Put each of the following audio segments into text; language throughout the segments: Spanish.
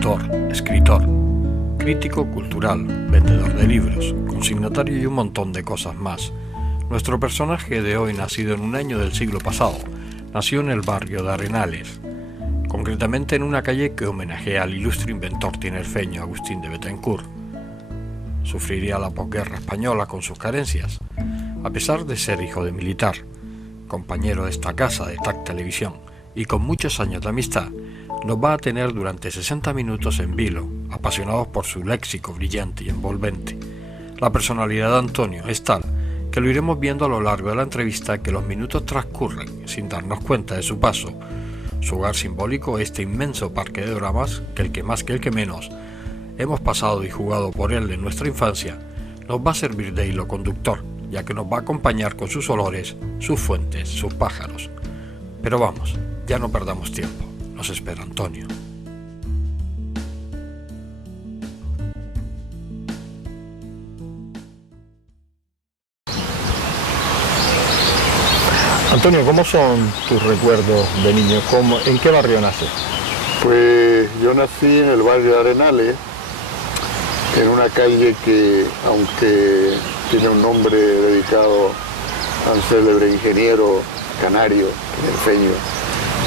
pintor, escritor, crítico cultural, vendedor de libros, consignatario y un montón de cosas más. Nuestro personaje de hoy, nacido en un año del siglo pasado, nació en el barrio de Arenales, concretamente en una calle que homenajea al ilustre inventor tinerfeño Agustín de Betancourt. Sufriría la posguerra española con sus carencias, a pesar de ser hijo de militar, compañero de esta casa de TAC Televisión y con muchos años de amistad. Nos va a tener durante 60 minutos en vilo, apasionados por su léxico brillante y envolvente. La personalidad de Antonio es tal que lo iremos viendo a lo largo de la entrevista, que los minutos transcurren sin darnos cuenta de su paso. Su hogar simbólico, este inmenso parque de dramas, que el que más que el que menos hemos pasado y jugado por él en nuestra infancia, nos va a servir de hilo conductor, ya que nos va a acompañar con sus olores, sus fuentes, sus pájaros. Pero vamos, ya no perdamos tiempo. Nos espera Antonio. Antonio, ¿cómo son tus recuerdos de niño? ¿En qué barrio naces? Pues yo nací en el barrio de Arenales, en una calle que, aunque tiene un nombre dedicado a un célebre ingeniero canario, tinerfeño,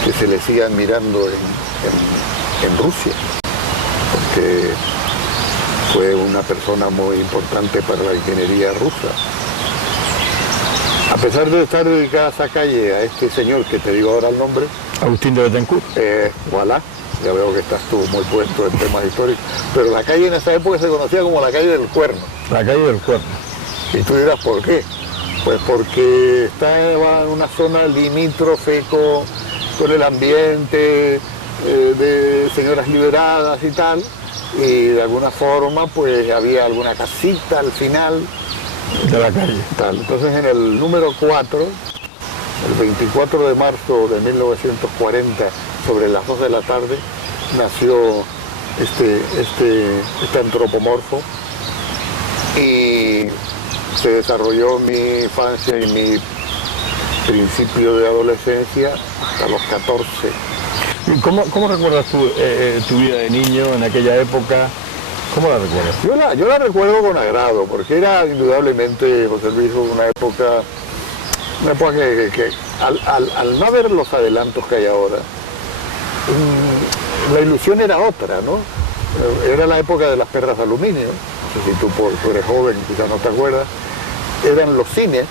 que se le sigue admirando en Rusia, porque fue una persona muy importante para la ingeniería rusa. A pesar de estar dedicada a esa calle, a este señor que te digo ahora el nombre, Agustín de Betancourt. Voilà, ya veo que estás tú muy puesto en temas históricos, pero la calle en esa época se conocía como la calle del Cuerno. La calle del Cuerno. Y tú dirás, ¿por qué? Pues porque estaba en una zona limítrofe con el ambiente de señoras liberadas y tal, y de alguna forma pues había alguna casita al final de la calle. Tal. Entonces en el número 4, el 24 de marzo de 1940, sobre las 2 de la tarde, nació este antropomorfo y se desarrolló mi infancia y mi principio de adolescencia hasta los 14. ¿Cómo recuerdas tu vida de niño en aquella época? ¿Cómo la recuerdas? Yo la recuerdo con agrado, porque era indudablemente, José Luis, una época que al no haber los adelantos que hay ahora, la ilusión era otra, ¿no? Era la época de las perras de aluminio, no sé si tú eres joven, quizás no te acuerdas, eran los cines,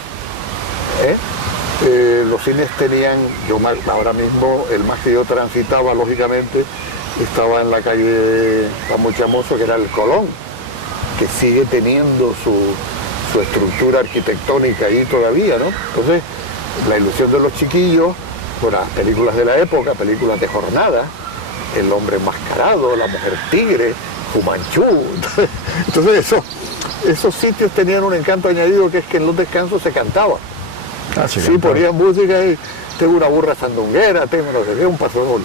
los cines tenían, ahora mismo el más que yo transitaba, lógicamente, estaba en la calle Vamos Chamoso, que era el Colón, que sigue teniendo su estructura arquitectónica ahí todavía, ¿no? Entonces, la ilusión de los chiquillos, pues las películas de la época, películas de jornada, El hombre enmascarado, La mujer tigre, Fumanchu. Entonces esos sitios tenían un encanto añadido, que es que en los descansos se cantaba. Sí, ponían música y tengo una burra sandunguera, tengo no sé qué, un paso.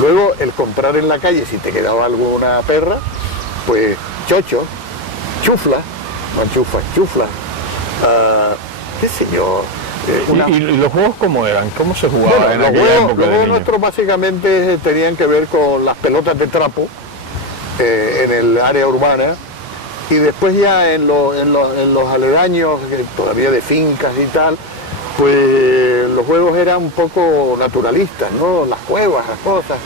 Luego el comprar en la calle, si te quedaba alguna perra, pues chocho, chufla, manchufa, chufla, qué sé yo. ¿Y los juegos cómo eran? ¿Cómo se jugaba? Bueno, en aquella época? Los juegos nuestros básicamente tenían que ver con las pelotas de trapo en el área urbana, y después ya en los aledaños, todavía de fincas y tal, pues los juegos eran un poco naturalistas, ¿no? Las cuevas, las cosas.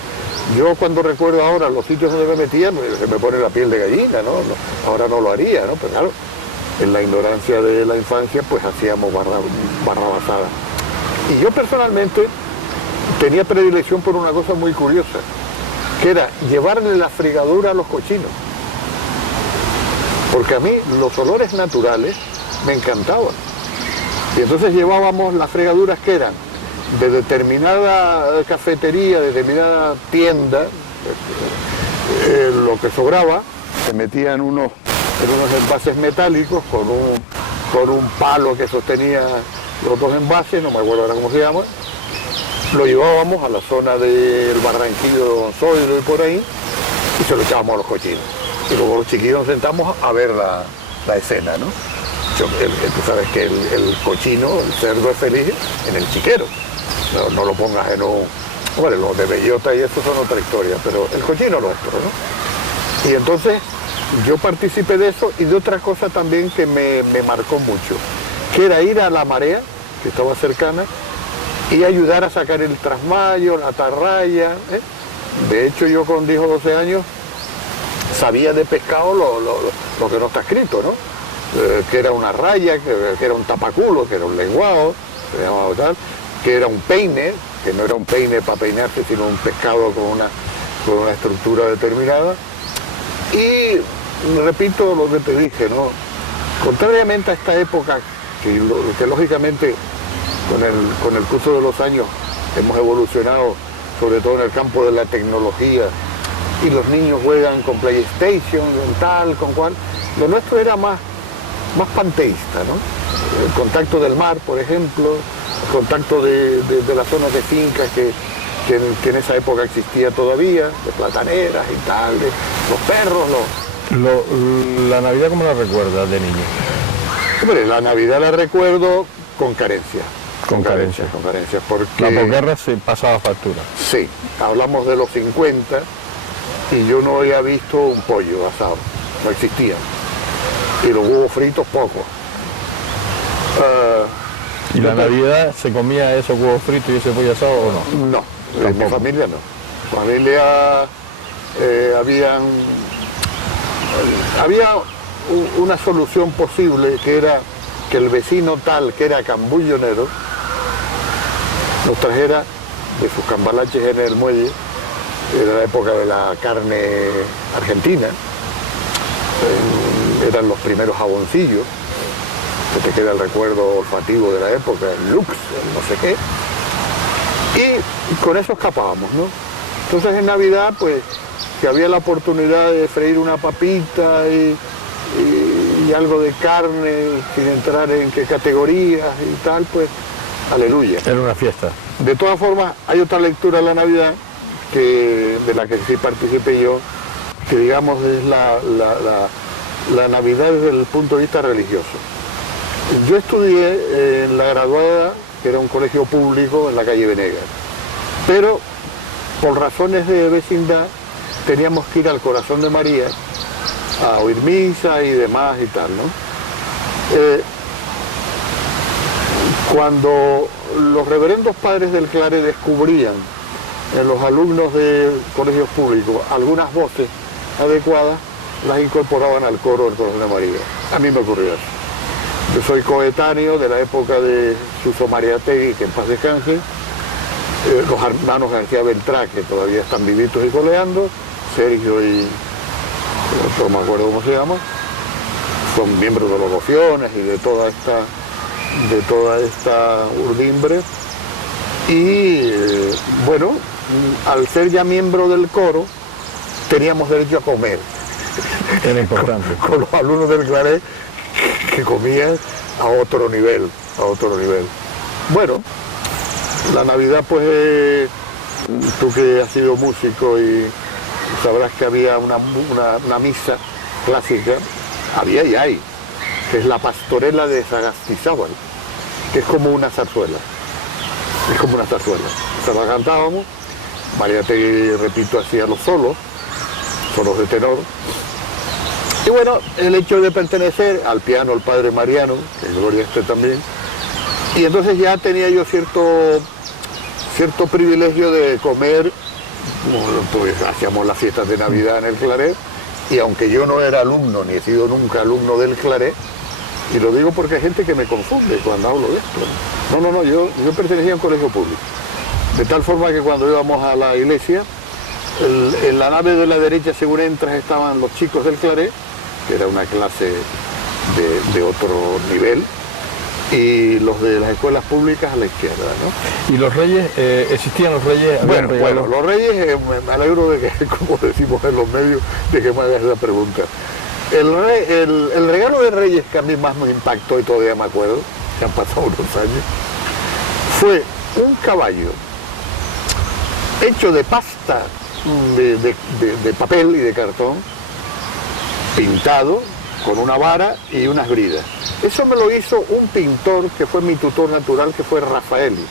Yo cuando recuerdo ahora los sitios donde me metía, se me pone la piel de gallina, ¿no? Ahora no lo haría, ¿no? Pero claro, en la ignorancia de la infancia, pues hacíamos barrabasadas. Y yo personalmente tenía predilección por una cosa muy curiosa, que era llevarle la fregadura a los cochinos. Porque a mí los olores naturales me encantaban. Y entonces llevábamos las fregaduras que eran de determinada cafetería, de determinada tienda, lo que sobraba, se metía en unos envases metálicos con un palo que sostenía los dos envases, no me acuerdo ahora cómo se llama, lo llevábamos a la zona del Barranquillo de Don Zoilo y por ahí, y se lo echábamos a los cochinos. Y luego los chiquillos nos sentamos a ver la escena, ¿no? Tú sabes que el cochino, el cerdo es feliz en el chiquero. No lo pongas Bueno, los de bellota y eso son otra historia, pero el cochino nuestro, ¿no? Y entonces yo participé de eso y de otra cosa también que me marcó mucho, que era ir a la marea, que estaba cercana, y ayudar a sacar el trasmayo, la atarraya, ¿eh? De hecho, yo con 10 o 12 años sabía de pescado lo que no está escrito, ¿no? Que era una raya, que era un tapaculo, que era un lenguado, se llamaba tal, que era un peine, que no era un peine para peinarse, sino un pescado con una estructura determinada. Y repito lo que te dije, ¿no? Contrariamente a esta época, que lógicamente con el curso de los años hemos evolucionado, sobre todo en el campo de la tecnología, y los niños juegan con PlayStation, con tal, con cual. Lo nuestro era más panteísta, ¿no? El contacto del mar, por ejemplo, el contacto de las zonas de fincas que en esa época existía todavía, de plataneras y tal, de los perros, ¿La Navidad cómo la recuerdas de niño? Hombre, la Navidad la recuerdo con carencia. Con carencias, porque... La posguerra se pasaba factura. Sí, hablamos de los 50 y yo no había visto un pollo asado, no existía. Y los huevos fritos, poco. ¿Y la Navidad se comía esos huevos fritos y ese pollo asado o no? No, en mi familia no. En mi familia había una solución posible, que era que el vecino tal, que era cambullonero, nos trajera de sus cambalaches en el muelle. Era la época de la carne argentina, eran los primeros jaboncillos, que te queda el recuerdo olfativo de la época, el Lux, el no sé qué, y con eso escapábamos, ¿no? Entonces en Navidad, pues, que había la oportunidad de freír una papita y algo de carne, sin entrar en qué categorías y tal, pues, aleluya. Era una fiesta. De todas formas, hay otra lectura de la Navidad, de la que sí participé yo, que digamos es la Navidad desde el punto de vista religioso. Yo estudié en la Graduada, que era un colegio público en la calle Venegas, pero por razones de vecindad teníamos que ir al Corazón de María a oír misa y demás y tal, ¿no? Cuando los reverendos padres del Claret descubrían en los alumnos de colegios públicos algunas voces adecuadas, las incorporaban al coro del Corazón de María. A mí me ocurrió eso. Yo soy coetáneo de la época de Suso Mariátegui, que en paz descanse, los hermanos García Beltrán, que todavía están vivitos y coleando, Sergio y no me acuerdo cómo se llama, son miembros de los Gofiones y de toda esta urdimbre. Y bueno, al ser ya miembro del coro, teníamos derecho a comer. Era importante. Con los alumnos del Claret, que comían a otro nivel. Bueno, la Navidad, pues, tú que has sido músico y sabrás que había una misa clásica, había y hay, que es la pastorela de Sagastizábal, que es como una zarzuela. Se la cantábamos, Mariátegui, repito, hacía los solos de tenor. Y bueno, el hecho de pertenecer al piano el padre Mariano, que gloria esté también, y entonces ya tenía yo cierto privilegio de comer, pues hacíamos las fiestas de Navidad en el Claret, y aunque yo no era alumno, ni he sido nunca alumno del Claret, y lo digo porque hay gente que me confunde cuando hablo de esto. No, yo pertenecía a un colegio público, de tal forma que cuando íbamos a la iglesia, en la nave de la derecha, según entras, estaban los chicos del Claret, que era una clase de otro nivel, y los de las escuelas públicas a la izquierda, ¿no? ¿Y los reyes, existían los reyes? Bueno, los reyes, me alegro de que, como decimos en los medios, de que me hagas esa pregunta. El regalo de Reyes que a mí más me impactó, y todavía me acuerdo, que han pasado unos años, fue un caballo hecho de pasta de papel y de cartón, pintado con una vara y unas bridas. Eso me lo hizo un pintor que fue mi tutor natural, que fue Raffaelli.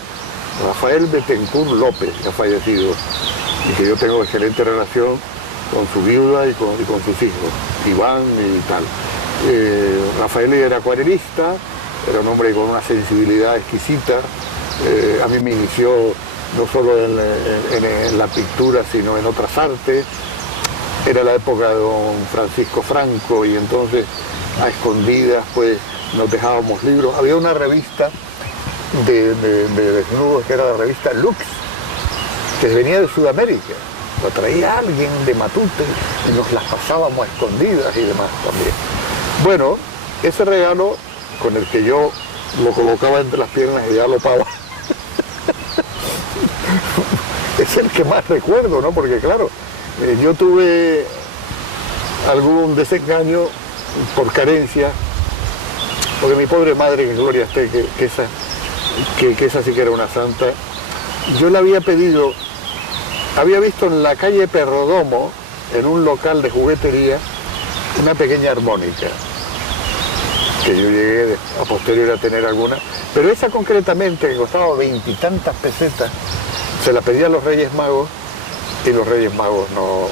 Rafael Bettencourt López, que ha fallecido, y que yo tengo excelente relación con su viuda y con sus hijos, Iván y tal. Rafael era acuarelista, era un hombre con una sensibilidad exquisita. A mí me inició no solo en la pintura, sino en otras artes. Era la época de don Francisco Franco y entonces a escondidas pues nos dejábamos libros. Había una revista de desnudos que era la revista Lux, que venía de Sudamérica. Lo traía alguien de Matute y nos las pasábamos a escondidas y demás también. Bueno, ese regalo con el que yo lo colocaba entre las piernas y ya lo pagaba, es el que más recuerdo, ¿no? Porque claro, yo tuve algún desengaño por carencia, porque mi pobre madre, que gloria esté, que esa sí que era una santa, yo le había pedido, había visto en la calle Perrodomo, en un local de juguetería, una pequeña armónica, que yo llegué a posteriori a tener alguna, pero esa concretamente, que costaba 20 y tantas pesetas, se la pedí a los Reyes Magos, y los Reyes Magos no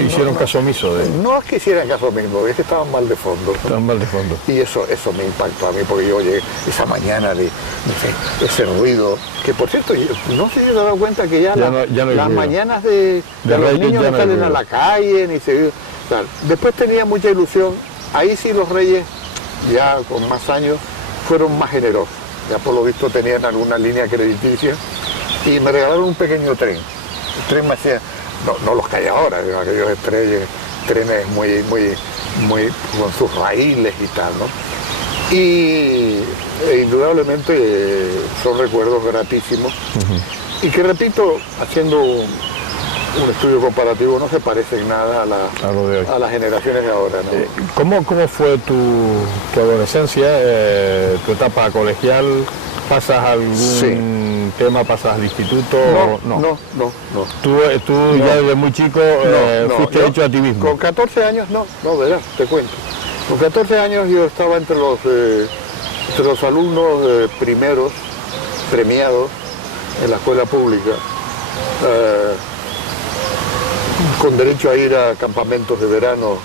hicieron caso omiso de... No es que hicieran caso omiso, es que estaban mal de fondo. Estaban mal de fondo. Y eso me impactó a mí, porque yo llegué esa mañana de ese ruido, que por cierto, no sé si se han dado cuenta que ya no las mañanas de los niños no salen a la calle, ni se... Claro. Después tenía mucha ilusión, ahí sí los Reyes, ya con más años, fueron más generosos. Ya por lo visto tenían alguna línea crediticia y me regalaron un pequeño tren. El tren me hacía... No los que hay ahora, aquellos trenes muy con sus raíles y tal, ¿no? Y indudablemente son recuerdos gratísimos. Y que repito, haciendo un estudio comparativo, no se parece en nada a las generaciones de ahora, ¿no? ¿Cómo fue tu adolescencia, tu etapa colegial? ¿Pasas algún tema, pasas al instituto? No. ¿Tú ya desde muy chico fuiste hecho a ti mismo? Con 14 años no, verás, te cuento. Con 14 años yo estaba entre los alumnos primeros premiados en la escuela pública, con derecho a ir a campamentos de verano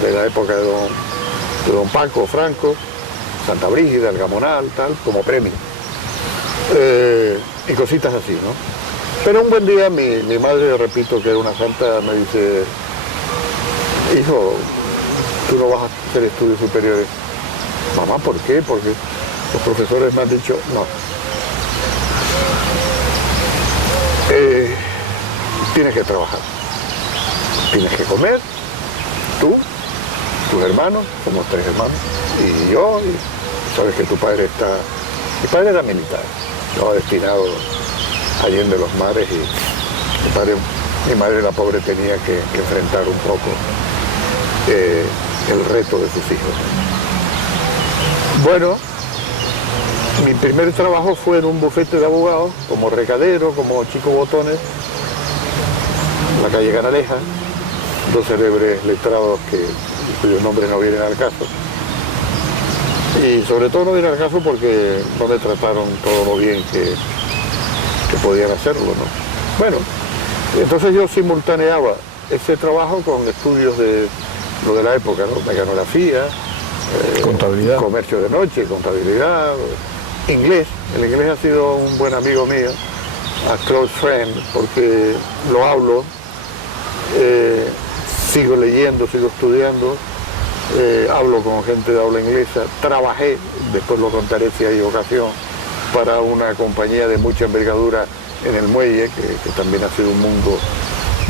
de la época de don Paco Franco, Santa Brígida, el Gamonal, tal, como premio. Y cositas así, ¿no? Pero un buen día mi madre, repito que era una santa, me dice: hijo, tú no vas a hacer estudios superiores. Mamá, ¿por qué? Porque los profesores me han dicho, no. Tienes que trabajar. Tienes que comer, tú, tus hermanos, somos 3 hermanos, y yo, y sabes que tu padre mi padre era militar, estaba destinado allende los mares, y mi madre, la pobre, tenía que enfrentar un poco el reto de sus hijos. Bueno, mi primer trabajo fue en un bufete de abogados, como recadero, como chico botones, en la calle Canaleja, 2 célebres letrados cuyos nombres no vienen al caso. Y sobre todo no vienen al caso porque no me trataron todo lo bien que podían hacerlo, ¿no? Bueno, entonces yo simultaneaba ese trabajo con estudios de lo de la época, ¿no? Mecanografía, contabilidad, comercio de noche, contabilidad, inglés. El inglés ha sido un buen amigo mío, a close friend, porque lo hablo, sigo leyendo, sigo estudiando, hablo con gente de habla inglesa, trabajé, después lo contaré si hay ocasión, para una compañía de mucha envergadura en el muelle, que también ha sido un mundo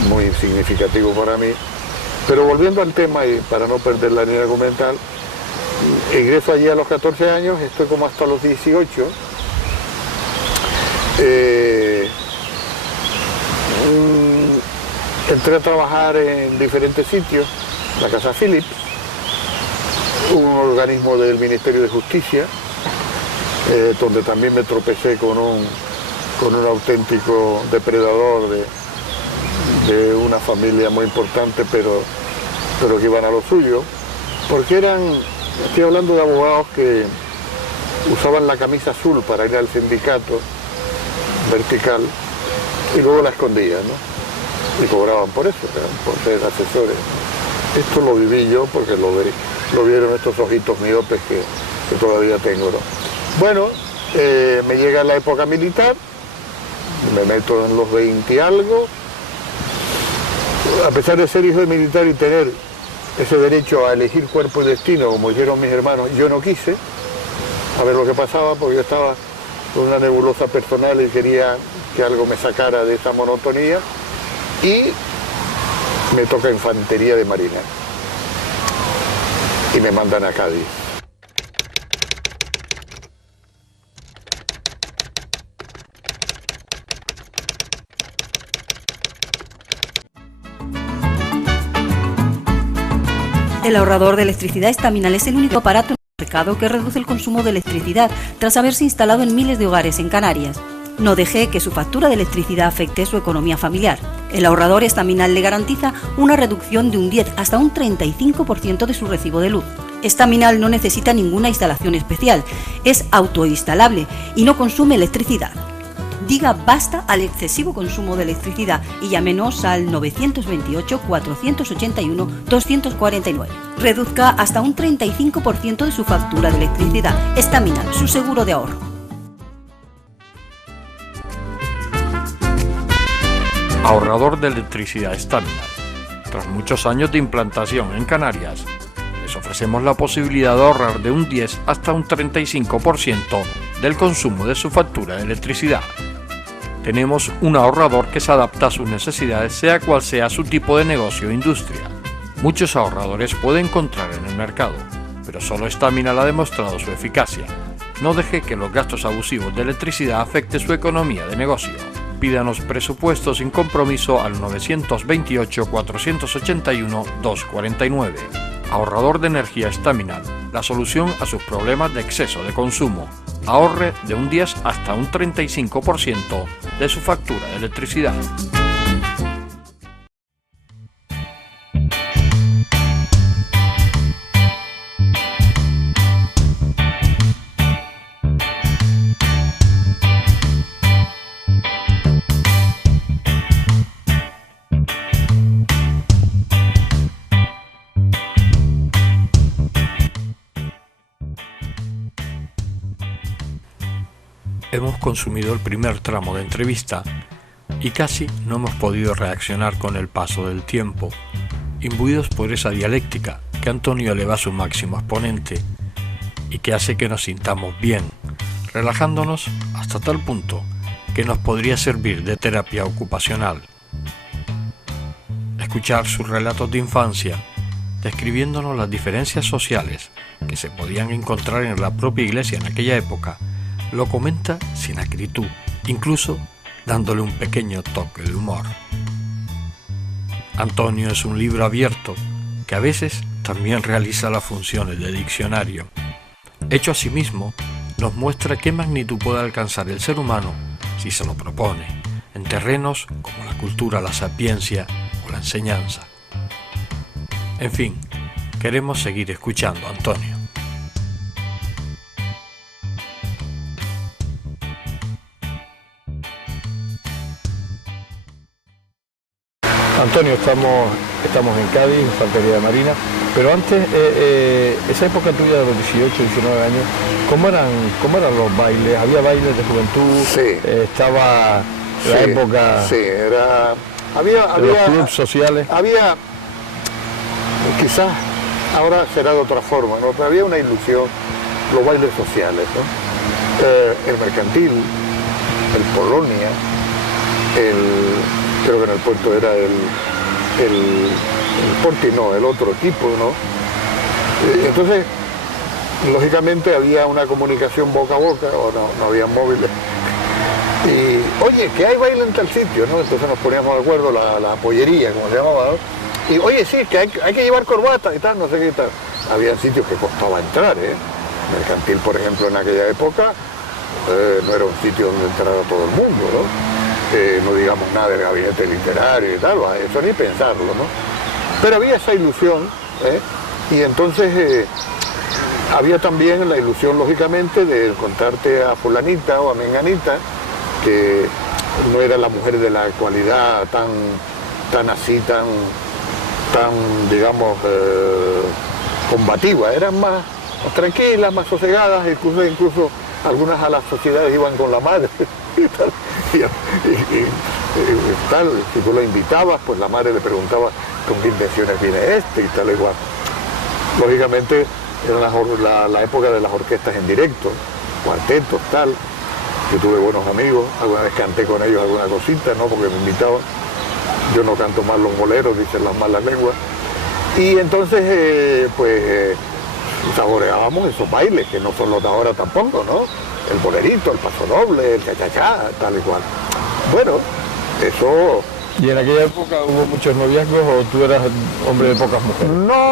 muy significativo para mí. Pero volviendo al tema, y para no perder la línea argumental, ingreso allí a los 14 años, estoy como hasta los 18. Entré a trabajar en diferentes sitios, la Casa Phillips, un organismo del Ministerio de Justicia, donde también me tropecé con un auténtico depredador de una familia muy importante, pero que iban a lo suyo, porque estoy hablando de abogados que usaban la camisa azul para ir al sindicato vertical y luego la escondían, ¿no? Y cobraban por eso, por ser asesores. Esto lo viví yo porque lo vieron estos ojitos miopes que todavía tengo, ¿no? Bueno, me llega la época militar, me meto en los 20 y algo. A pesar de ser hijo de militar y tener ese derecho a elegir cuerpo y destino, como hicieron mis hermanos, yo no quise a ver lo que pasaba, porque yo estaba con una nebulosa personal y quería que algo me sacara de esa monotonía, y me toca infantería de marina y me mandan a Cádiz. El ahorrador de electricidad Estaminal es el único aparato en el mercado que reduce el consumo de electricidad tras haberse instalado en miles de hogares en Canarias. No deje que su factura de electricidad afecte su economía familiar. El ahorrador Estaminal le garantiza una reducción de un 10 hasta un 35% de su recibo de luz. Estaminal no necesita ninguna instalación especial, es autoinstalable y no consume electricidad. Diga basta al excesivo consumo de electricidad y llámenos al 928-481-249. Reduzca hasta un 35% de su factura de electricidad. Estaminal, su seguro de ahorro. Ahorrador de electricidad Estaminal. Tras muchos años de implantación en Canarias, les ofrecemos la posibilidad de ahorrar de un 10 hasta un 35% del consumo de su factura de electricidad. Tenemos un ahorrador que se adapta a sus necesidades, sea cual sea su tipo de negocio o industria. Muchos ahorradores puede encontrar en el mercado, pero solo Estaminal ha demostrado su eficacia. No deje que los gastos abusivos de electricidad afecten su economía de negocio. Pídanos presupuesto sin compromiso al 928-481-249. Ahorrador de energía Estaminal, la solución a sus problemas de exceso de consumo. Ahorre de un 10 hasta un 35% de su factura de electricidad. Hemos consumido el primer tramo de entrevista y casi no hemos podido reaccionar con el paso del tiempo, imbuidos por esa dialéctica que Antonio eleva a su máximo exponente y que hace que nos sintamos bien, relajándonos hasta tal punto que nos podría servir de terapia ocupacional. Escuchar sus relatos de infancia, describiéndonos las diferencias sociales que se podían encontrar en la propia iglesia en aquella época, lo comenta sin acritud, incluso dándole un pequeño toque de humor. Antonio es un libro abierto que a veces también realiza las funciones de diccionario. Hecho a sí mismo, nos muestra qué magnitud puede alcanzar el ser humano si se lo propone, en terrenos como la cultura, la sapiencia o la enseñanza. En fin, queremos seguir escuchando a Antonio. Antonio, estamos en Cádiz, Infantería de Marina, pero antes, esa época tuya de los 18, 19 años, ¿cómo eran los bailes? ¿Había bailes de juventud? Sí. Estaba la época... Sí, era... Había los clubes sociales. Había, quizás ahora será de otra forma, ¿no? Pero había una ilusión, los bailes sociales, ¿no? El mercantil, el Polonia, creo que en el puerto era el Porti, no, el otro tipo, ¿no? Entonces, lógicamente había una comunicación boca a boca, o no había móviles. Y, oye, que hay baile en tal sitio, ¿no? Entonces nos poníamos de acuerdo, la pollería, como se llamaba, ¿no? Y, oye, sí, que hay que llevar corbata y tal, no sé qué tal. Había sitios que costaba entrar, ¿eh? Mercantil, por ejemplo, en aquella época, no era un sitio donde entrara todo el mundo, ¿no? No digamos nada del gabinete literario y tal, eso ni pensarlo, ¿no? Pero había esa ilusión, ¿eh? Y entonces había también la ilusión, lógicamente, de encontrarte a fulanita o a menganita, que no era la mujer de la actualidad tan así, tan digamos, combativa, eran más tranquilas, más sosegadas, incluso algunas a las sociedades iban con la madre y tal, y tal, si tú la invitabas, pues la madre le preguntaba con qué intenciones viene y tal igual. Lógicamente era la época de las orquestas en directo, cuartetos, tal. Yo tuve buenos amigos, alguna vez canté con ellos alguna cosita, ¿no? Porque me invitaban. Yo no canto más los boleros, dicen las malas lenguas. Y entonces, saboreábamos esos bailes, que no son los de ahora tampoco, ¿no? El bolerito, el paso doble, el cha-cha-cha, tal y cual. Bueno, eso... ¿Y en aquella época hubo muchos noviazgos o tú eras hombre de pocas mujeres? No.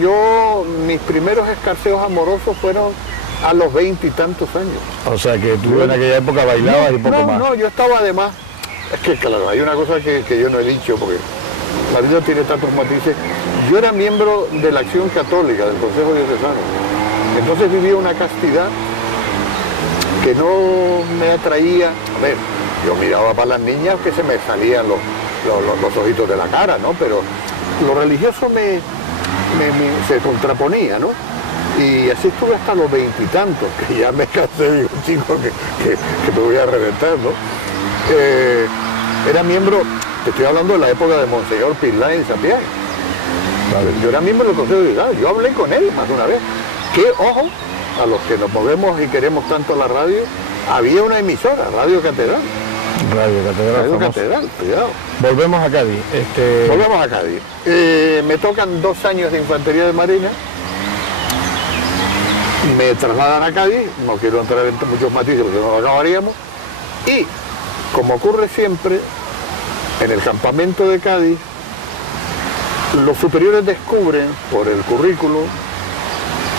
Yo, mis primeros escarceos amorosos fueron a los 20 y tantos años. O sea que tú en aquella época bailabas y poco más. No, yo estaba además... Es que claro, hay una cosa que yo no he dicho, porque la vida tiene tantos matices. Yo era miembro de la Acción Católica, del Consejo Diocesano. Entonces vivía una castidad que no me atraía. A ver, yo miraba para las niñas que se me salían los ojitos de la cara, ¿no? Pero lo religioso se contraponía, ¿no? Y así estuve hasta los 20 y tantos, que ya me cansé, digo, chico, que me voy a reventar, ¿no? Era miembro, te estoy hablando de la época de Monseñor Pirlain y Sapián. Vale. Yo era miembro del Consejo de Diocesano, yo hablé con él más de una vez. Que, ojo, a los que nos movemos y queremos tanto la radio, había una emisora, Radio Catedral. Radio Catedral, cuidado. Volvemos a Cádiz. Volvemos a Cádiz. Me tocan 2 años de infantería de marina. Me trasladan a Cádiz, no quiero entrar en muchos matices porque no lo acabaríamos. Y, como ocurre siempre, en el campamento de Cádiz, los superiores descubren por el currículo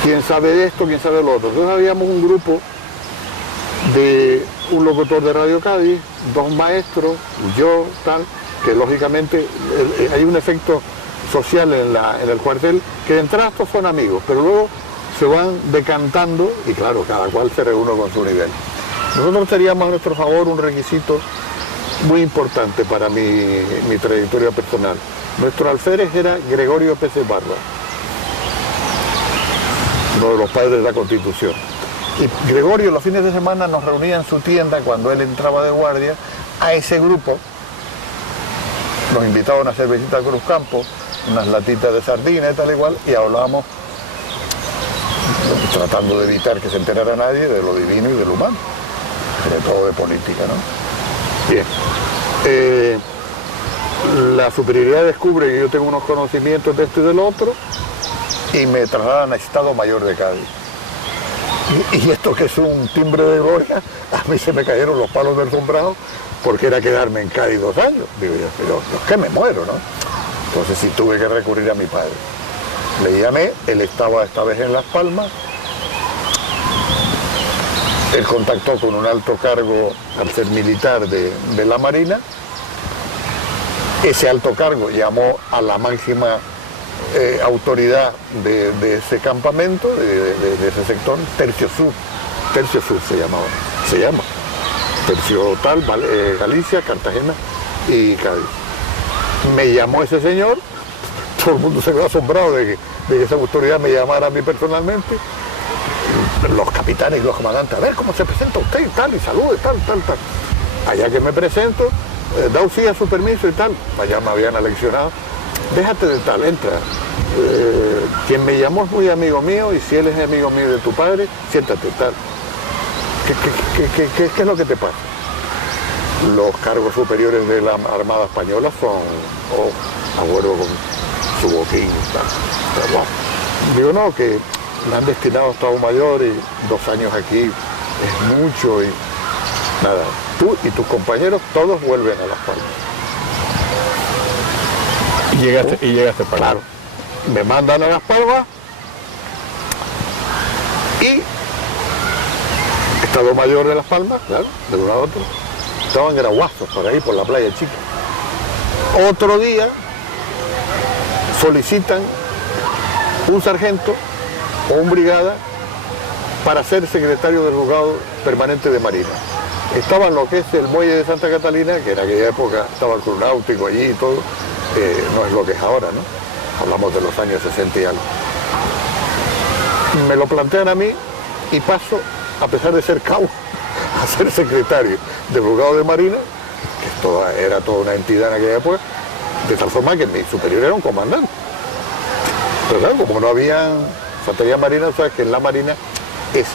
quién sabe de esto, quién sabe de lo otro. Entonces habíamos un grupo de un locutor de Radio Cádiz, 2 maestros, yo, tal, que lógicamente hay un efecto social en el cuartel, que de entrada estos son amigos, pero luego se van decantando y claro, cada cual se reúne con su nivel. Nosotros teníamos a nuestro favor un requisito muy importante para mi trayectoria personal. Nuestro alférez era Gregorio Pérez Barba, uno de los padres de la Constitución. Y Gregorio los fines de semana nos reunía en su tienda cuando él entraba de guardia. A ese grupo nos invitaba a una cervecita a Cruzcampo, unas latitas de sardina y tal igual, y hablábamos, tratando de evitar que se enterara nadie de lo divino y de lo humano, sobre todo de política, ¿no? Bien. La superioridad descubre que yo tengo unos conocimientos de esto y del otro y me trasladan a Estado Mayor de Cádiz. Y esto que es un timbre de gloria, a mí se me cayeron los palos del sombrado porque era quedarme en Cádiz 2 años. Digo yo, pero es que me muero, ¿no? Entonces sí tuve que recurrir a mi padre. Le llamé, él estaba esta vez en Las Palmas. Él contactó con un alto cargo al ser militar de la Marina. Ese alto cargo llamó a la máxima autoridad de ese campamento, de ese sector, Tercio Sur se llama, Tercio tal, Galicia, Cartagena y Cádiz. Me llamó ese señor, todo el mundo se quedó asombrado de que esa autoridad me llamara a mí personalmente. Los capitanes y los comandantes, a ver cómo se presenta usted y tal, y salude, tal. Allá que me presento, da usted a su permiso y tal, allá me habían aleccionado. Déjate de tal, entra. Quien me llamó es muy amigo mío y si él es amigo mío de tu padre, siéntate, tal. ¿Qué es lo que te pasa? Los cargos superiores de la Armada Española son, acuerdo con su boquín, tal. Bueno, digo, no, que me han destinado a Estado Mayor y 2 años aquí es mucho y nada. Tú y tus compañeros todos vuelven a Las Palmas. Y llegaste para claro. Me mandan a Las Palmas y Estado Mayor de Las Palmas, claro, de un lado a otro. Estaban graguazos por ahí, por la playa chica. Otro día solicitan un sargento o un brigada para ser secretario del juzgado permanente de Marina. Estaba en lo que es el muelle de Santa Catalina, que en aquella época estaba el Club Náutico allí y todo, no es lo que es ahora, ¿no? Hablamos de los años 60 y algo. Me lo plantean a mí y paso, a pesar de ser cabo, a ser secretario del juzgado de Marina, que era toda una entidad en aquella época, de tal forma que mi superior era un comandante. Pero claro, como no había infantería marina, o sea que en la Marina es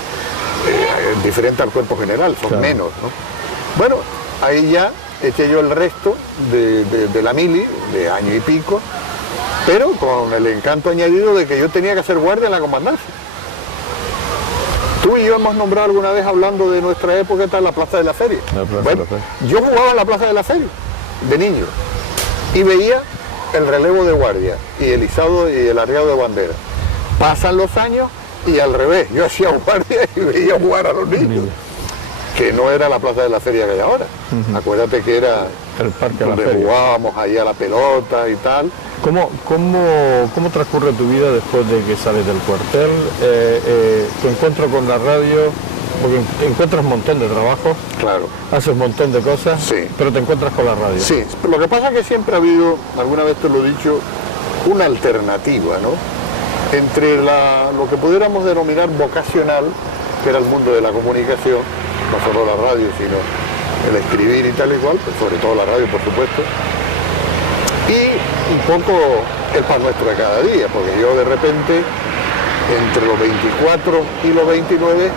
diferente al cuerpo general, son menos, ¿no? Bueno, ahí ya eché yo el resto de la mili, de año y pico, pero con el encanto añadido de que yo tenía que hacer guardia en la comandancia. Tú y yo hemos nombrado alguna vez, hablando de nuestra época, está en la Plaza de la Feria. Bueno, yo jugaba en la Plaza de la Feria, de niño, y veía el relevo de guardia, y el izado y el arriado de bandera. Pasan los años y al revés, yo hacía guardia y veía jugar a los niños, que no era la Plaza de la Feria que hay ahora. Acuérdate que era el parque donde de la feria. jugábamos ahí a la pelota y tal. ¿Cómo transcurre tu vida después de que sales del cuartel? Tu encuentro con la radio, porque encuentras un montón de trabajo, Claro. haces un montón de cosas, Sí. pero te encuentras con la radio. Sí, lo que pasa es que siempre ha habido, alguna vez te lo he dicho, una alternativa, ¿no? Entre lo que pudiéramos denominar vocacional, que era el mundo de la comunicación, no solo la radio, sino el escribir y tal y cual, pues sobre todo la radio, por supuesto, y un poco el pan nuestro de cada día, porque yo de repente, entre los 24 y los 29,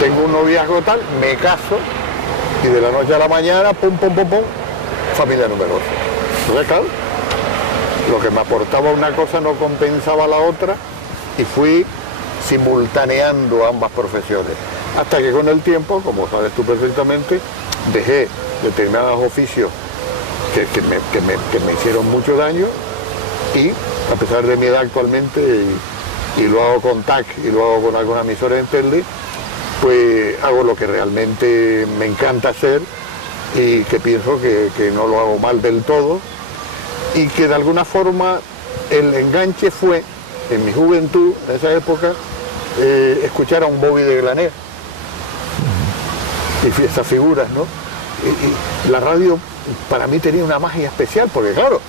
tengo un noviazgo tal, me caso, y de la noche a la mañana, pum, pum, pum, pum, familia numerosa. Entonces, claro, lo que me aportaba una cosa no compensaba la otra, y fui simultaneando ambas profesiones. Hasta que con el tiempo, como sabes tú perfectamente, dejé determinados oficios que me hicieron mucho daño, y a pesar de mi edad actualmente, y lo hago con TAC y lo hago con alguna emisora en Telde, pues hago lo que realmente me encanta hacer y que pienso que no lo hago mal del todo, y que de alguna forma el enganche fue, en mi juventud, en esa época, escuchar a un Bobby de Glanea y esas figuras, ¿no? Y la radio para mí tenía una magia especial, porque claro,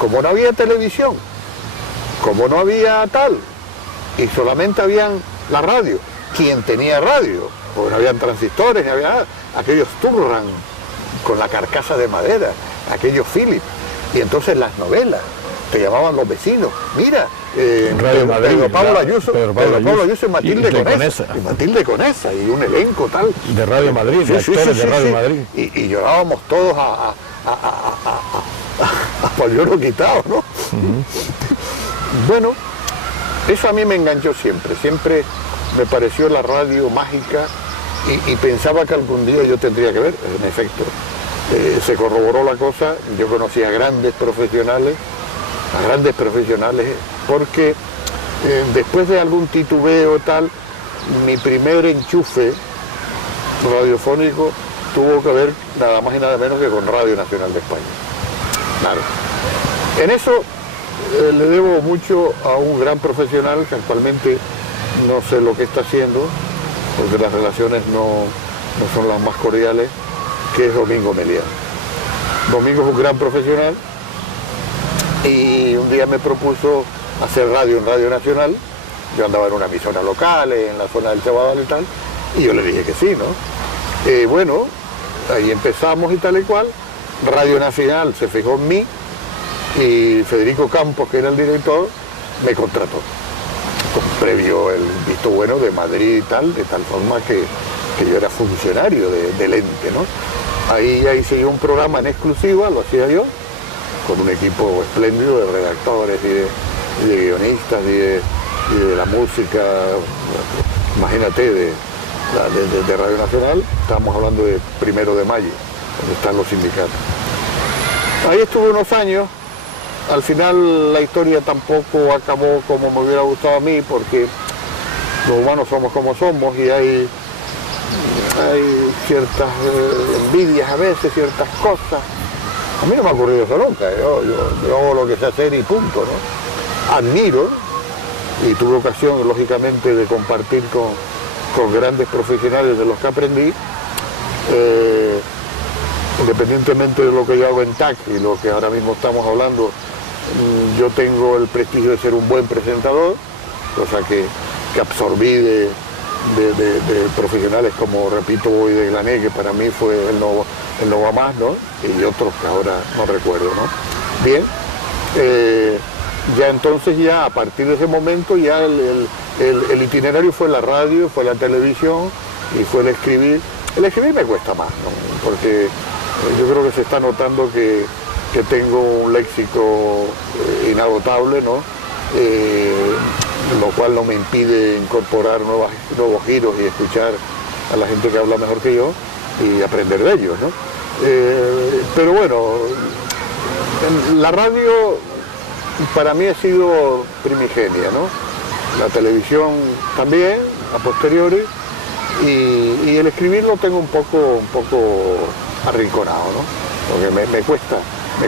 como no había televisión, como no había tal, y solamente habían la radio, quien tenía radio, porque no habían transistores, ni había nada, aquellos Turran con la carcasa de madera, aquellos Philips, y entonces las novelas, te llamaban los vecinos, mira, Radio Madrid, Pedro Pablo Ayuso, Pedro Pablo Ayuso y Matilde Conesa. Y Matilde Conesa, y un elenco tal. De Radio Madrid, de actores de Radio Madrid. Y llorábamos todos a Polioro quitado, ¿no? Bueno, eso a mí me enganchó siempre me pareció la radio mágica, y pensaba que algún día yo tendría que ver, en efecto. Se corroboró la cosa, yo conocí a grandes profesionales, porque después de algún titubeo tal, mi primer enchufe radiofónico tuvo que ver nada más y nada menos que con Radio Nacional de España. Claro. En eso le debo mucho a un gran profesional que actualmente no sé lo que está haciendo, porque las relaciones no son las más cordiales, que es Domingo Melián. Domingo es un gran profesional, y un día me propuso hacer radio en Radio Nacional. Yo andaba en una emisora local, en la zona del Chabadal y tal, y yo le dije que sí, ¿no? Bueno, ahí empezamos y tal y cual. Radio Nacional se fijó en mí, y Federico Campos, que era el director, me contrató, con previo el visto bueno de Madrid y tal, de tal forma que yo era funcionario del ente, ¿no? Ahí ya hice yo un programa en exclusiva, lo hacía yo, con un equipo espléndido de redactores y de guionistas y de la música, imagínate, de Radio Nacional. Estábamos hablando de 1 de mayo, donde están los sindicatos. Ahí estuve unos años. Al final la historia tampoco acabó como me hubiera gustado a mí, porque los humanos somos como somos, y hay ciertas envidias a veces, ciertas cosas. A mí no me ha ocurrido eso nunca, yo hago lo que sé hacer y punto, ¿no? Admiro y tuve ocasión, lógicamente, de compartir con grandes profesionales de los que aprendí. Independientemente de lo que yo hago en TAC y lo que ahora mismo estamos hablando, yo tengo el prestigio de ser un buen presentador, cosa que absorbí de profesionales como, repito, Boy de Glané, que para mí fue el Nova Más, ¿no? Y otros que ahora no recuerdo, ¿no? Bien, ya entonces, ya a partir de ese momento, ya el itinerario fue la radio, fue la televisión y fue el escribir. El escribir me cuesta más, ¿no? Porque yo creo que se está notando que tengo un léxico inagotable, ¿no? Lo cual no me impide incorporar nuevos giros y escuchar a la gente que habla mejor que yo y aprender de ellos, ¿no? Pero bueno, la radio para mí ha sido primigenia, ¿no? La televisión también, a posteriori, y el escribir lo tengo un poco arrinconado, ¿no? Porque me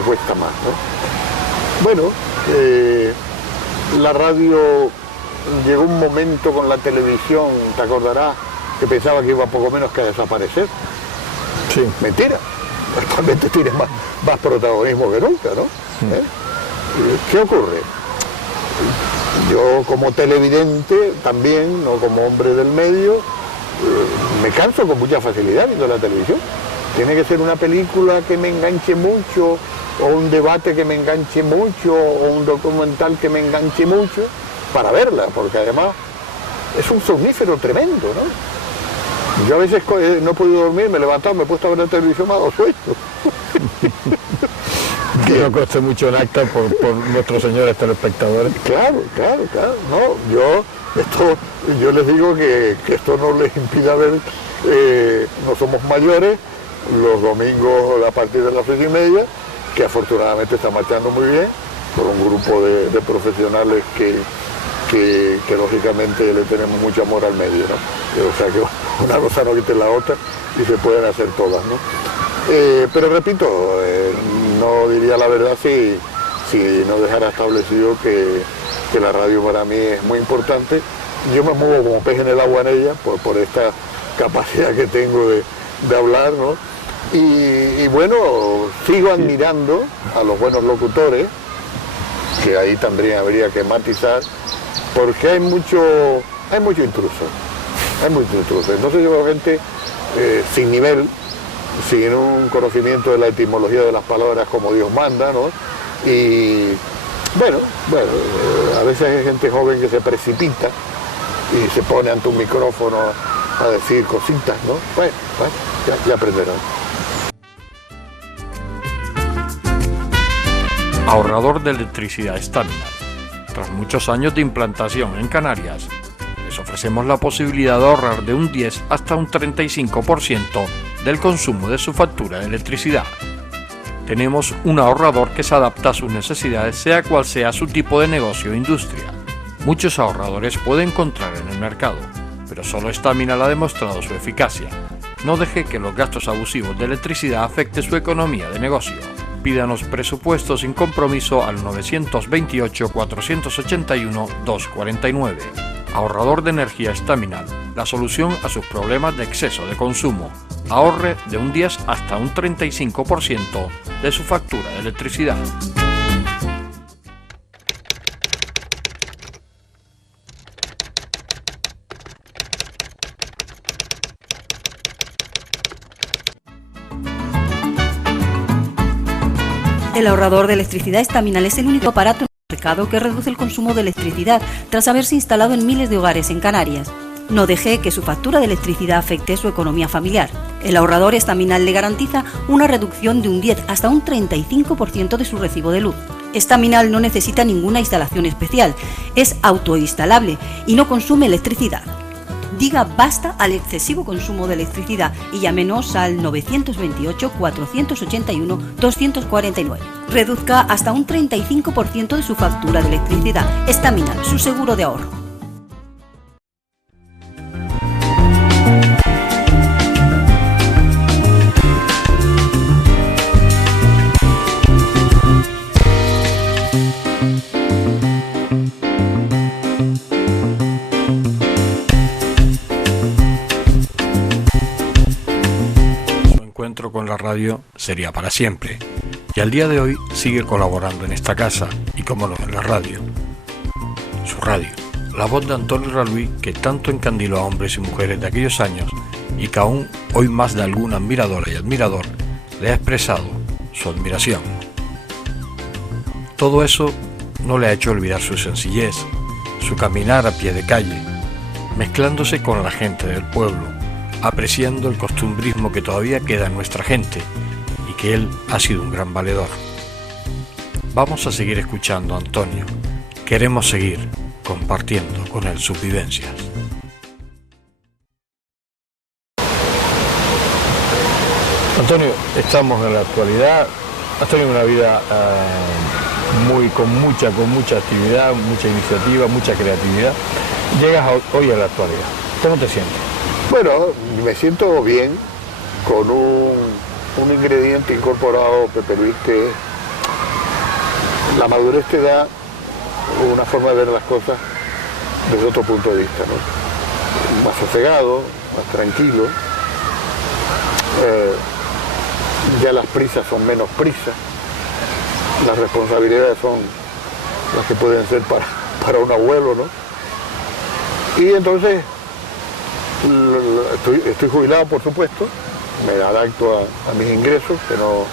cuesta más, ¿no? Bueno, la radio llegó un momento con la televisión, te acordarás, que pensaba que iba poco menos que a desaparecer. Sí. Mentira. Actualmente tiene más protagonismo que nunca, ¿no? ¿Qué ocurre? Yo como televidente también, no como hombre del medio, me canso con mucha facilidad viendo la televisión. Tiene que ser una película que me enganche mucho, o un debate que me enganche mucho, o un documental que me enganche mucho, para verla, porque además es un somnífero tremendo, ¿no? Yo a veces no he podido dormir, me he levantado, me he puesto a ver la televisión, me ha dado sueño. Que no coste mucho en acta por nuestros señores telespectadores. Claro. No, yo les digo que esto no les impida ver, no somos mayores, los domingos a partir de las 6:30, que afortunadamente está marchando muy bien, por un grupo de profesionales que lógicamente le tenemos mucho amor al medio, ¿no? O sea que una cosa no quite la otra y se pueden hacer todas, ¿no? Pero repito, no diría la verdad si no dejara establecido que la radio para mí es muy importante. Yo me muevo como pez en el agua en ella por esta capacidad que tengo de hablar, ¿no? Y bueno, sigo admirando a los buenos locutores, que ahí también habría que matizar, porque hay mucho intruso. Entonces yo veo gente sin nivel, sin un conocimiento de la etimología de las palabras como Dios manda, ¿no? Y bueno, a veces hay gente joven que se precipita y se pone ante un micrófono a decir cositas, ¿no? Bueno, ya aprenderán. Ahorrador de electricidad Staminal. Tras muchos años de implantación en Canarias, les ofrecemos la posibilidad de ahorrar de un 10 hasta un 35% del consumo de su factura de electricidad. Tenemos un ahorrador que se adapta a sus necesidades, sea cual sea su tipo de negocio o industria. Muchos ahorradores puede encontrar en el mercado, pero solo Staminal ha demostrado su eficacia. No deje que los gastos abusivos de electricidad afecten su economía de negocio. Pídanos presupuesto sin compromiso al 921-481-249. Ahorrador de energía Staminal, la solución a sus problemas de exceso de consumo. Ahorre de un 10 hasta un 35% de su factura de electricidad. El ahorrador de electricidad Staminal es el único aparato en el mercado que reduce el consumo de electricidad tras haberse instalado en miles de hogares en Canarias. No deje que su factura de electricidad afecte su economía familiar. El ahorrador Staminal le garantiza una reducción de un 10 hasta un 35% de su recibo de luz. Staminal no necesita ninguna instalación especial, es autoinstalable y no consume electricidad. Diga basta al excesivo consumo de electricidad y llámenos al 928-481-249. Reduzca hasta un 35% de su factura de electricidad. Staminal, su seguro de ahorro. radio sería para siempre, y al día de hoy sigue colaborando en esta casa y, como no, en la radio. Su radio, la voz de Antonio Raluí, que tanto encandiló a hombres y mujeres de aquellos años y que aún hoy más de alguna admiradora y admirador le ha expresado su admiración. Todo eso no le ha hecho olvidar su sencillez, su caminar a pie de calle, mezclándose con la gente del pueblo, apreciando el costumbrismo que todavía queda en nuestra gente y que él ha sido un gran valedor. Vamos a seguir escuchando a Antonio, queremos seguir compartiendo con él sus vivencias. Antonio, estamos en la actualidad, has tenido una vida con mucha actividad, mucha iniciativa, mucha creatividad. Llegas hoy a la actualidad. ¿Cómo te sientes? Bueno, me siento bien con un ingrediente incorporado, Pepe Luis, que la madurez te da una forma de ver las cosas desde otro punto de vista, ¿no? Más sosegado, más tranquilo. Ya las prisas son menos prisas, las responsabilidades son las que pueden ser para un abuelo, ¿no? Y entonces estoy jubilado, por supuesto, me adapto a mis ingresos, que no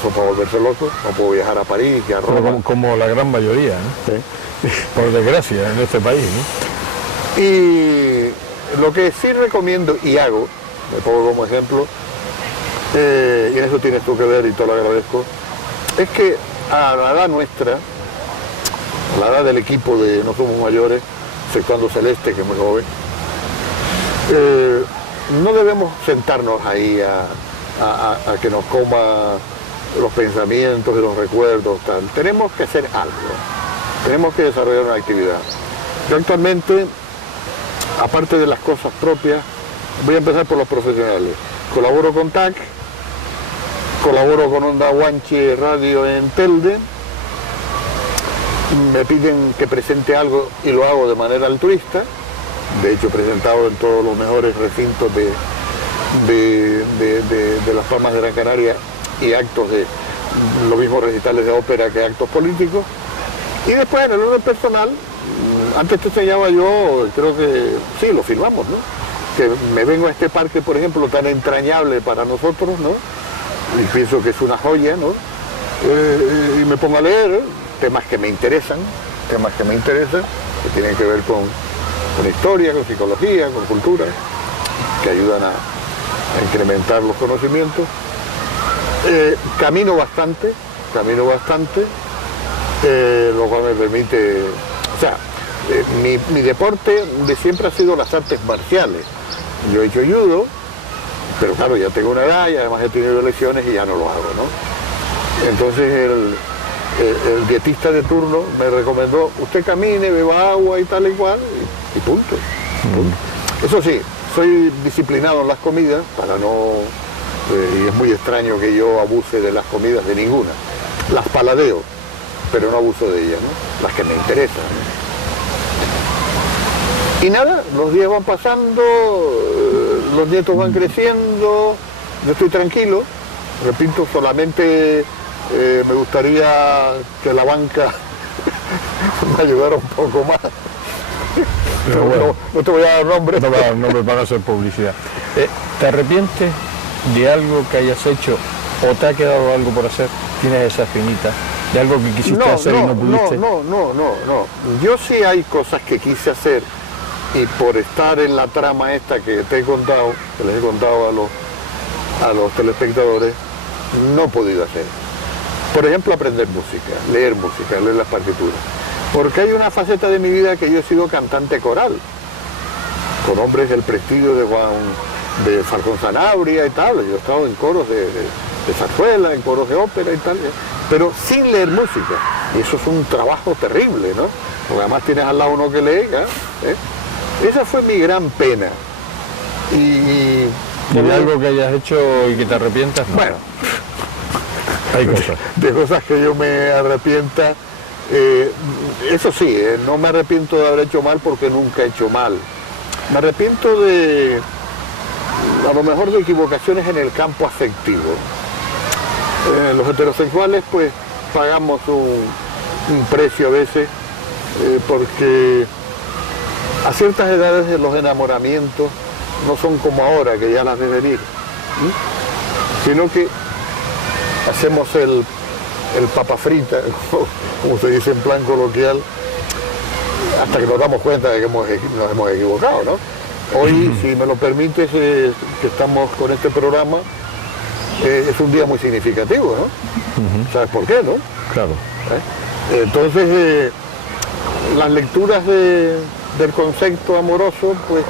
son para volverse locos, no puedo viajar a París y a Roma. Como la gran mayoría, ¿no? Sí. Por desgracia, en este país, ¿no? Y lo que sí recomiendo y hago, me pongo como ejemplo, y en eso tienes tú que ver y te lo agradezco, es que a la edad nuestra, a la edad del equipo de No Somos Mayores, exceptuando Celeste, que es muy joven, no debemos sentarnos ahí a que nos coma los pensamientos y los recuerdos, tal. Tenemos que hacer algo, tenemos que desarrollar una actividad. Yo actualmente, aparte de las cosas propias, voy a empezar por los profesionales. Colaboro con TAC, colaboro con Onda Guanche Radio en Telde, me piden que presente algo y lo hago de manera altruista. De hecho, he presentado en todos los mejores recintos de las Palmas de Gran Canaria y actos de los mismos recitales de ópera que actos políticos. Y después, en el orden personal, antes te enseñaba yo, creo que sí, lo firmamos, ¿no? Que me vengo a este parque, por ejemplo, tan entrañable para nosotros, ¿no? Y pienso que es una joya, ¿no? Y me pongo a leer temas que me interesan, que tienen que ver con historia, con psicología, con cultura, que ayudan a incrementar los conocimientos. Camino bastante, lo cual me permite, o sea, mi deporte de siempre ha sido las artes marciales. Yo he hecho judo, pero claro, ya tengo una edad y además he tenido lesiones y ya no lo hago, ¿no? Entonces el dietista de turno me recomendó, usted camine, beba agua y tal y cual, y punto. Eso sí, soy disciplinado en las comidas para no, y es muy extraño que yo abuse de las comidas de ninguna. Las paladeo, pero no abuso de ellas, ¿no? Las que me interesan. Y nada, los días van pasando, los nietos van creciendo, yo estoy tranquilo, repito, solamente me gustaría que la banca me ayudara un poco más. Pero bueno, no te voy a dar nombres. No voy a dar nombres para hacer publicidad. ¿Te arrepientes de algo que hayas hecho o te ha quedado algo por hacer? ¿Tienes esa espinita de algo que quisiste hacer y no pudiste? No. Yo sí hay cosas que quise hacer y por estar en la trama esta que te he contado, que les he contado a los telespectadores, no he podido hacer. Por ejemplo, aprender música, leer las partituras. Porque hay una faceta de mi vida que yo he sido cantante coral, con hombres del prestigio de Falcón Sanabria y tal. Yo he estado en coros de zarzuela, en coros de ópera y tal, pero sin leer música. Y eso es un trabajo terrible, ¿no? Porque además tienes al lado uno que lee, ¿eh? Esa fue mi gran pena. ¿Y de algo que hayas hecho y que te arrepientas? No. Bueno, hay cosas. De cosas que yo me arrepienta, eso sí, no me arrepiento de haber hecho mal porque nunca he hecho mal. Me arrepiento de a lo mejor de equivocaciones en el campo afectivo. Los heterosexuales pues pagamos un precio a veces porque a ciertas edades los enamoramientos no son como ahora, que ya las de venir, sino que hacemos el papa frita, como se dice en plan coloquial, hasta que nos damos cuenta de que nos hemos equivocado, ¿no? Hoy, si me lo permites, que estamos con este programa, es un día muy significativo, ¿no? ¿Sabes por qué, no? Claro. Entonces, las lecturas del concepto amoroso, pues,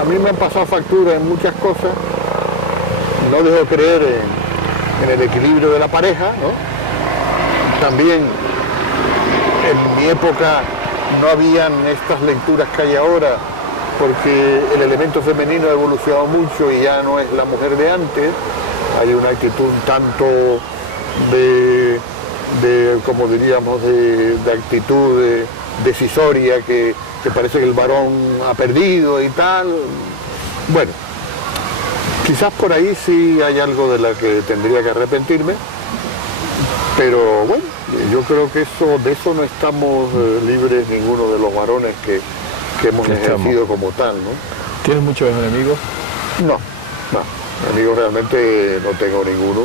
a mí me han pasado factura en muchas cosas. No dejo de creer en el equilibrio de la pareja, ¿no? También en mi época no habían estas lecturas que hay ahora, porque el elemento femenino ha evolucionado mucho y ya no es la mujer de antes. Hay una actitud tanto de como diríamos, de actitud decisoria que parece que el varón ha perdido y tal. Bueno, quizás por ahí sí hay algo de la que tendría que arrepentirme, pero bueno, yo creo que de eso no estamos libres ninguno de los varones que hemos ejercido como tal, ¿no? ¿Tienes muchos enemigos? No, enemigos realmente no tengo ninguno.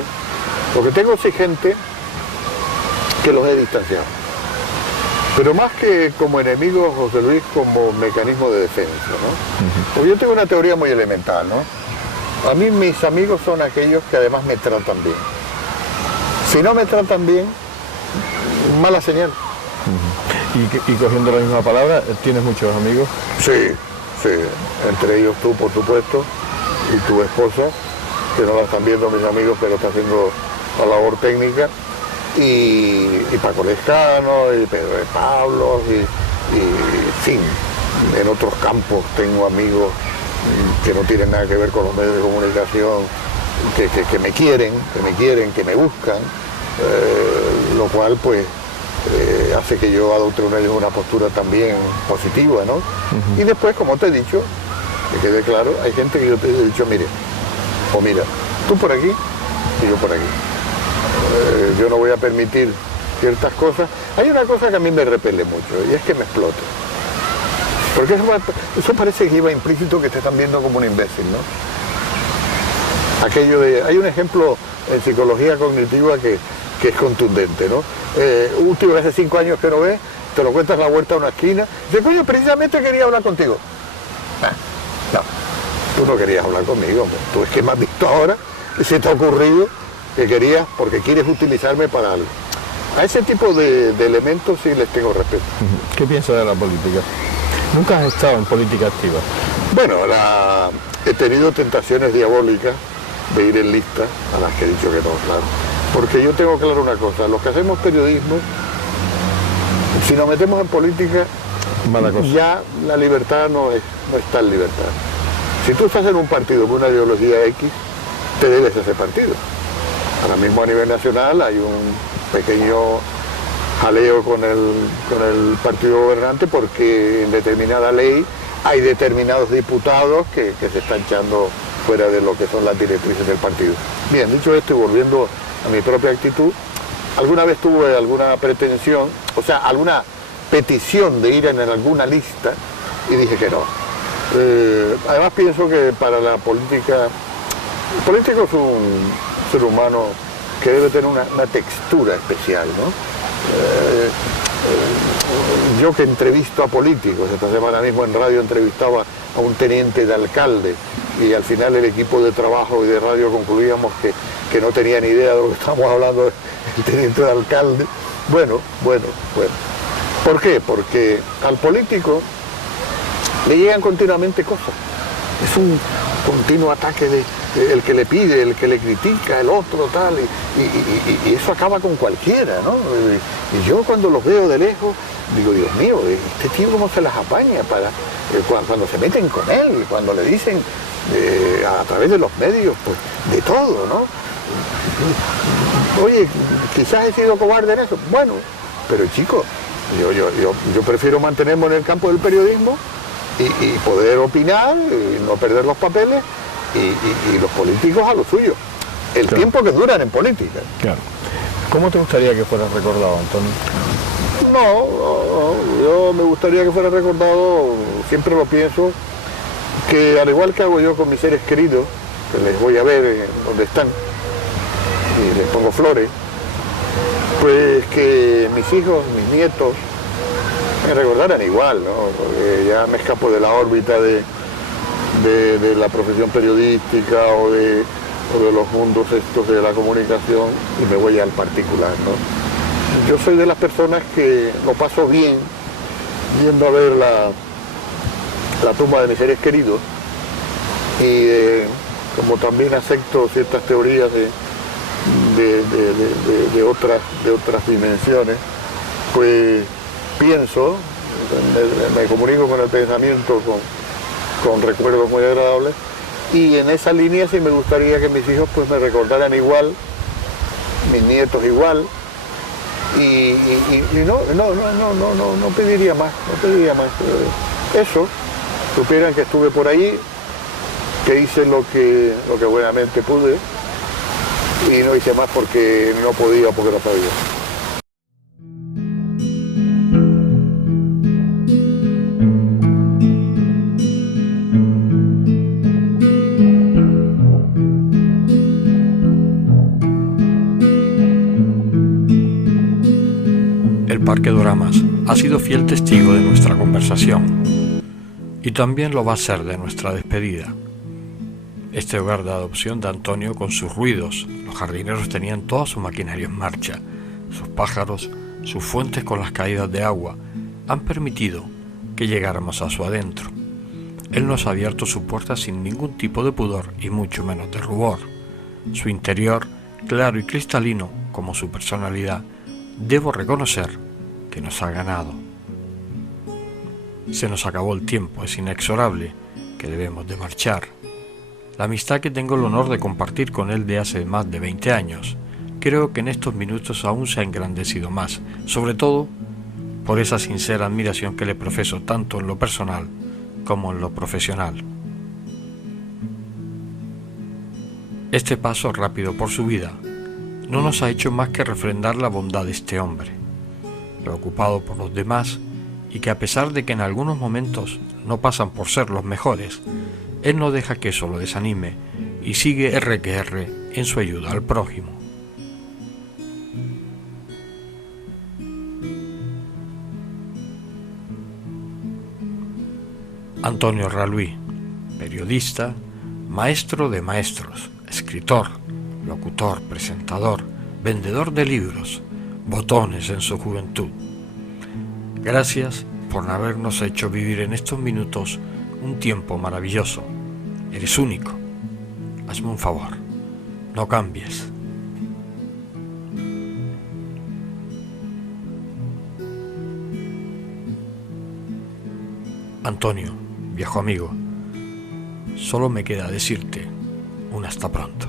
Lo que tengo sí gente que los he distanciado. Pero más que como enemigos, José Luis, como mecanismo de defensa, ¿no? Porque yo tengo una teoría muy elemental, ¿no? A mí mis amigos son aquellos que además me tratan bien. Si no me tratan bien, mala señal. Y cogiendo la misma palabra, ¿tienes muchos amigos? Sí, entre ellos tú, por supuesto, y tu esposa, que no la están viendo mis amigos, pero está haciendo la labor técnica, y Paco Lescano, y Pedro de Pablo, y en fin, en otros campos tengo amigos que no tienen nada que ver con los medios de comunicación, que me quieren, que me buscan, lo cual pues hace que yo adopte una postura también positiva, ¿no? Y después, como te he dicho, que quede claro, hay gente que yo te he dicho, mira, tú por aquí y yo por aquí. Yo no voy a permitir ciertas cosas. Hay una cosa que a mí me repele mucho, y es que me explote. Porque eso parece que iba implícito que te están viendo como un imbécil, ¿no? Hay un ejemplo en psicología cognitiva que es contundente, ¿no? Un tío que hace 5 años que no ves, te lo cuentas la vuelta a una esquina, dice, coño, precisamente quería hablar contigo. No, tú no querías hablar conmigo, hombre. Tú es que me has visto ahora y se te ha ocurrido que querías, porque quieres utilizarme para algo. A ese tipo de elementos sí les tengo respeto. ¿Qué piensas de la política? ¿Nunca has estado en política activa? Bueno, he tenido tentaciones diabólicas de ir en lista, a las que he dicho que no, claro. Porque yo tengo claro una cosa, los que hacemos periodismo, si nos metemos en política, ya la libertad no es tal libertad. Si tú estás en un partido con una ideología X, te debes a ese partido. Ahora mismo a nivel nacional hay un pequeño jaleo con el partido gobernante porque en determinada ley hay determinados diputados que se están echando fuera de lo que son las directrices del partido. Bien, dicho esto y volviendo a mi propia actitud, alguna vez tuve alguna pretensión, o sea, alguna petición de ir en alguna lista y dije que no. Además pienso que para la política, el político es un ser humano que debe tener una textura especial, ¿no? Yo que entrevisto a políticos, esta semana mismo en radio entrevistaba a un teniente de alcalde y al final el equipo de trabajo y de radio concluíamos que no tenía ni idea de lo que estábamos hablando el teniente de alcalde. Bueno. ¿Por qué? Porque al político le llegan continuamente cosas. Es un continuo ataque de el que le pide, el que le critica, el otro, tal, y eso acaba con cualquiera, ¿no? Y yo cuando los veo de lejos, digo, Dios mío, este tío cómo se las apaña para cuando se meten con él, cuando le dicen a través de los medios, pues de todo, ¿no? Oye, quizás he sido cobarde en eso, bueno, pero chico, yo prefiero mantenerme en el campo del periodismo y poder opinar, y no perder los papeles, y los políticos a lo suyo. El Claro. tiempo que duran en política. Claro. ¿Cómo te gustaría que fuera recordado, Antonio? No, yo me gustaría que fuera recordado, siempre lo pienso, que al igual que hago yo con mis seres queridos, que les voy a ver donde están, y les pongo flores, pues que mis hijos, mis nietos, me recordaran igual, ¿no? Porque ya me escapo de la órbita de la profesión periodística o de los mundos estos de la comunicación y me voy al particular, ¿no? Yo soy de las personas que lo paso bien yendo a ver la tumba de mis seres queridos y como también acepto ciertas teorías de otras dimensiones, pues pienso, me comunico con el pensamiento con recuerdos muy agradables y en esa línea sí me gustaría que mis hijos pues me recordaran igual, mis nietos igual y no pediría más, eso, supieran que estuve por ahí, que hice lo que buenamente pude y no hice más porque no podía, porque no sabía. El Parque Doramas ha sido fiel testigo de nuestra conversación y también lo va a ser de nuestra despedida. Este hogar de adopción de Antonio con sus ruidos, los jardineros tenían toda su maquinaria en marcha, sus pájaros, sus fuentes con las caídas de agua, han permitido que llegáramos a su adentro. Él nos ha abierto su puerta sin ningún tipo de pudor y mucho menos de rubor. Su interior, claro y cristalino como su personalidad, debo reconocer que nos ha ganado. Se nos acabó el tiempo, es inexorable que debemos de marchar. La amistad que tengo el honor de compartir con él de hace más de 20 años, creo que en estos minutos aún se ha engrandecido más, sobre todo por esa sincera admiración que le profeso tanto en lo personal como en lo profesional. Este paso rápido por su vida no nos ha hecho más que refrendar la bondad de este hombre, preocupado por los demás y que a pesar de que en algunos momentos no pasan por ser los mejores, él no deja que eso lo desanime y sigue R que R en su ayuda al prójimo. Antonio Raluí, periodista, maestro de maestros, escritor, locutor, presentador, vendedor de libros, botones en su juventud. Gracias por habernos hecho vivir en estos minutos un tiempo maravilloso. Eres único. Hazme un favor, no cambies. Antonio, viejo amigo, solo me queda decirte un hasta pronto.